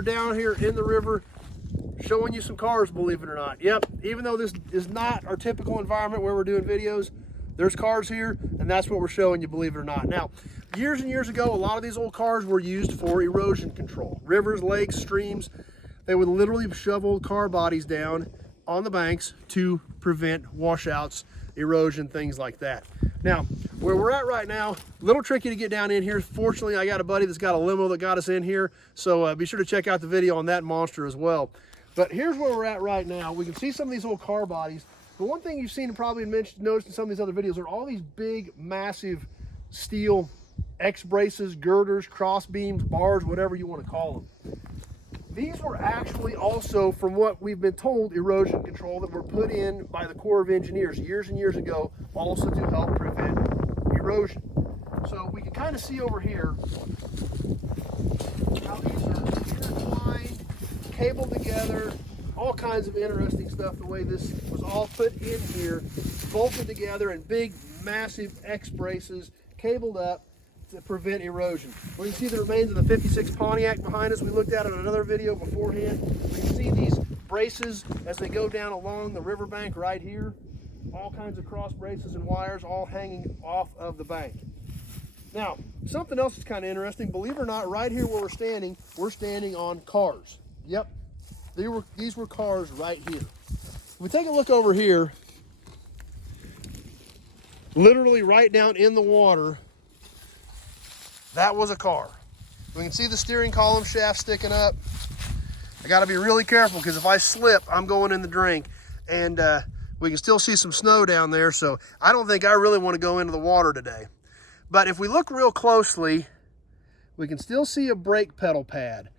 are down here in the river showing you some cars, believe it or not. Yep, even though this is not our typical environment where we're doing videos, there's cars here, and that's what we're showing you, believe it or not. Now, years and years ago, a lot of these old cars were used for erosion control. Rivers, lakes, streams, they would literally shovel car bodies down on the banks to prevent washouts, erosion, things like that. Now, where we're at right now, a little tricky to get down in here. Fortunately, I got a buddy that's got a limo that got us in here, so be sure to check out the video on that monster as well. But here's where we're at right now. We can see some of these old car bodies. But one thing you've seen and probably noticed in some of these other videos are all these big, massive steel X-braces, girders, cross beams, bars, whatever you want to call them. These were actually also, from what we've been told, erosion control that were put in by the Corps of Engineers years and years ago, also to help prevent erosion. So we can kind of see over here how these are intertwined, cabled together, all kinds of interesting stuff, the way this was all put in here, bolted together in big, massive X-braces, cabled up to prevent erosion. We can see the remains of the 56 Pontiac behind us. We looked at it in another video beforehand. We can see these braces as they go down along the riverbank right here. All kinds of cross braces and wires all hanging off of the bank. Now, something else that's kind of interesting, believe it or not, right here where we're standing on cars. Yep, these were cars right here. If we take a look over here, literally right down in the water, that was a car. We can see the steering column shaft sticking up. I got to be really careful because if I slip, I'm going in the drink. And we can still see some snow down there, so I don't think I really want to go into the water today. But if we look real closely, we can still see a brake pedal pad.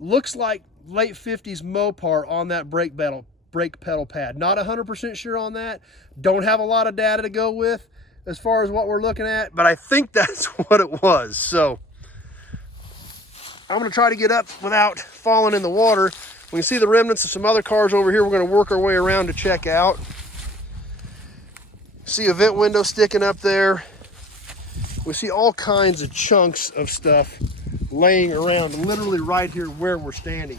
Looks like late 50s Mopar on that brake pedal pad. Not 100% sure on that. Don't have a lot of data to go with as far as what we're looking at, but I think that's what it was. So I'm going to try to get up without falling in the water. We can see the remnants of some other cars over here. We're going to work our way around to check out. See a vent window sticking up there. We see all kinds of chunks of stuff laying around literally right here where we're standing.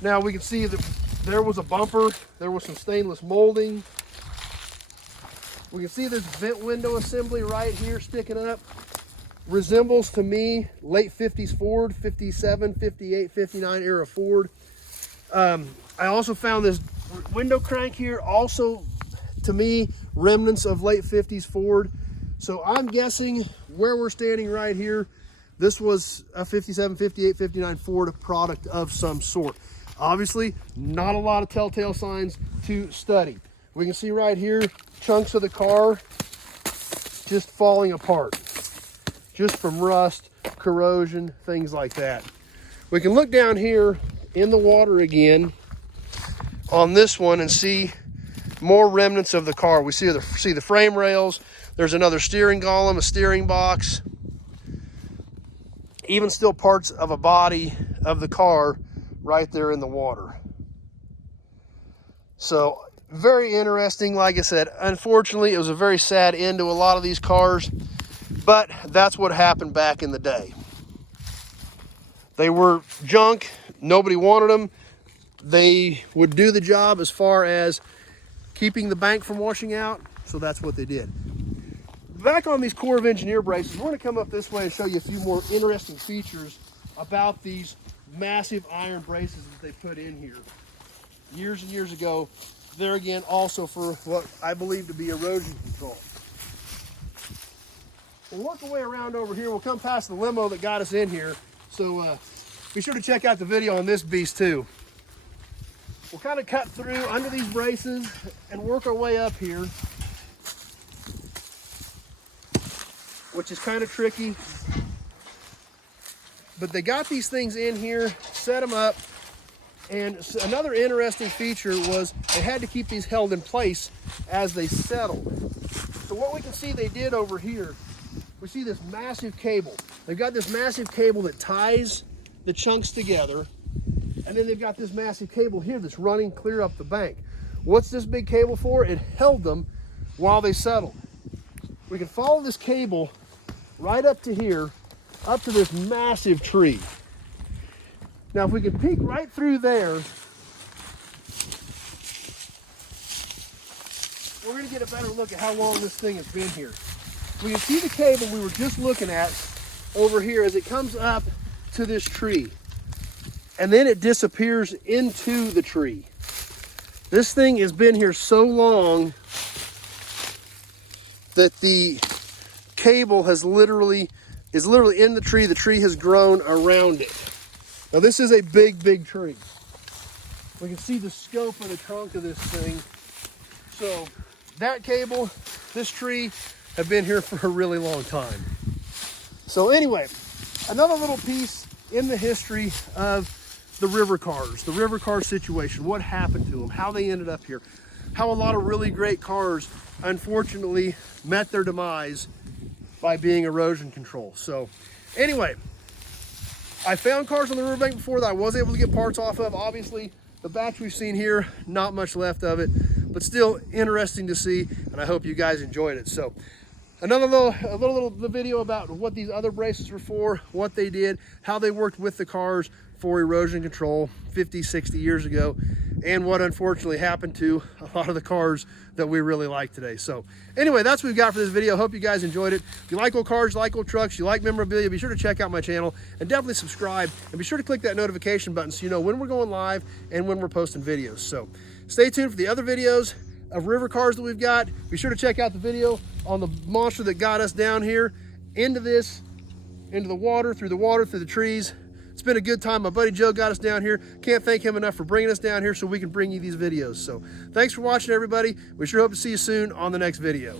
Now we can see that there was a bumper. There was some stainless molding. We can see this vent window assembly right here sticking up. Resembles to me late 50s Ford, 57, 58, 59 era Ford. I also found this window crank here, also to me remnants of late 50s Ford. So I'm guessing where we're standing right here, this was a 57, 58, 59 Ford product of some sort. Obviously, not a lot of telltale signs to study. We can see right here, chunks of the car just falling apart, just from rust, corrosion, things like that. We can look down here in the water again on this one and see more remnants of the car. We see the frame rails. There's another steering column, a steering box, even still parts of a body of the car right there in the water. So very interesting. Like I said, unfortunately, it was a very sad end to a lot of these cars, but that's what happened back in the day. They were junk. Nobody wanted them. They would do the job as far as keeping the bank from washing out, so that's what they did. Back on these Corps of Engineer braces, we're going to come up this way and show you a few more interesting features about these massive iron braces that they put in here years and years ago. There again, also for what I believe to be erosion control. We'll work our way around over here. We'll come past the limo that got us in here. So be sure to check out the video on this beast too. We'll kind of cut through under these braces and work our way up here, which is kind of tricky. But they got these things in here, set them up, and another interesting feature was they had to keep these held in place as they settled. So what we can see they did over here, we see this massive cable. They've got this massive cable that ties the chunks together, and then they've got this massive cable here that's running clear up the bank. What's this big cable for? It held them while they settled. We can follow this cable right up to here, up to this massive tree. Now, if we can peek right through there, we're going to get a better look at how long this thing has been here. We can see the cable we were just looking at over here as it comes up to this tree. And then it disappears into the tree. This thing has been here so long that the cable is literally in the tree. The tree has grown around it. Now this is a big, big tree. We can see the scope of the trunk of this thing. So that cable, this tree, have been here for a really long time. So anyway, another little piece in the history of the river cars, the river car situation, what happened to them, how they ended up here, how a lot of really great cars unfortunately met their demise by being erosion control. So anyway, I found cars on the riverbank before that I was able to get parts off of. Obviously, the batch we've seen here, not much left of it, but still interesting to see, and I hope you guys enjoyed it. So another little video about what these other braces were for, what they did, how they worked with the cars for erosion control 50, 60 years ago, and what unfortunately happened to a lot of the cars that we really like today. So anyway, that's what we've got for this video. Hope you guys enjoyed it. If you like old cars, you like old trucks, you like memorabilia, be sure to check out my channel and definitely subscribe, and be sure to click that notification button so you know when we're going live and when we're posting videos. So stay tuned for the other videos of river cars that we've got. Be sure to check out the video on the monster that got us down here into the water, through the trees. It's been a good time. My buddy Joe got us down here. Can't thank him enough for bringing us down here so we can bring you these videos. So thanks for watching, everybody. We sure hope to see you soon on the next video.